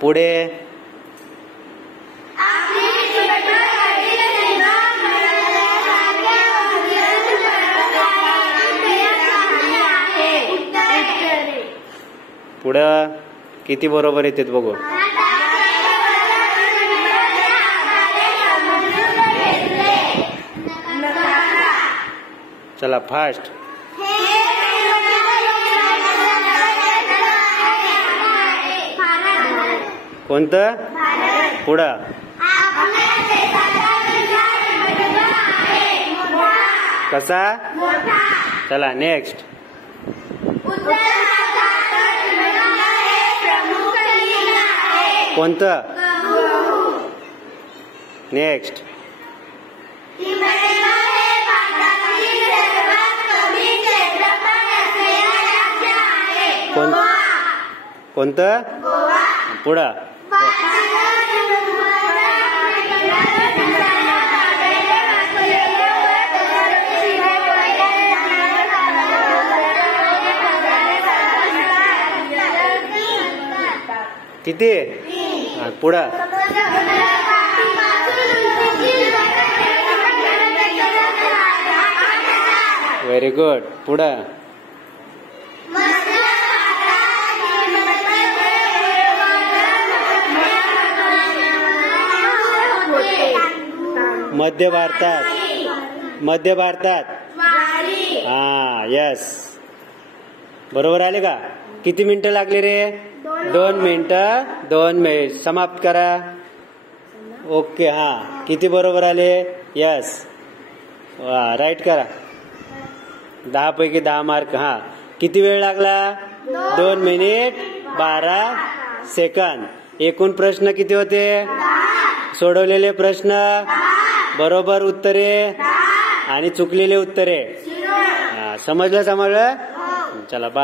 पुढे पुढं किती बरोबर येतात बघू. चला फास्ट. कोणतं? पुढं. कसा? चला नेक्स्ट. कोणतं? नेक्स्ट. कोणतं? पुढं. किती? पुढं. Very good. पुढं. मध्य भारतात. मध्य भारतात. हा यस बरोबर आले का? किती मिनिटं लागले रे? 2 मिनिटं 2 मिनिट. समाप्त करा. ओके. हा किती बरोबर आले? यस. वा राईट करा. 10 पैकी 10 मार्क. हा किती वेळ लागला? 2 मिनिट 12 सेकंद. एकूण प्रश्न किती होते? सोडवलेले प्रश्न, बरोबर उत्तरे आणि चुकलेले उत्तरे. समजलं? चला बाय.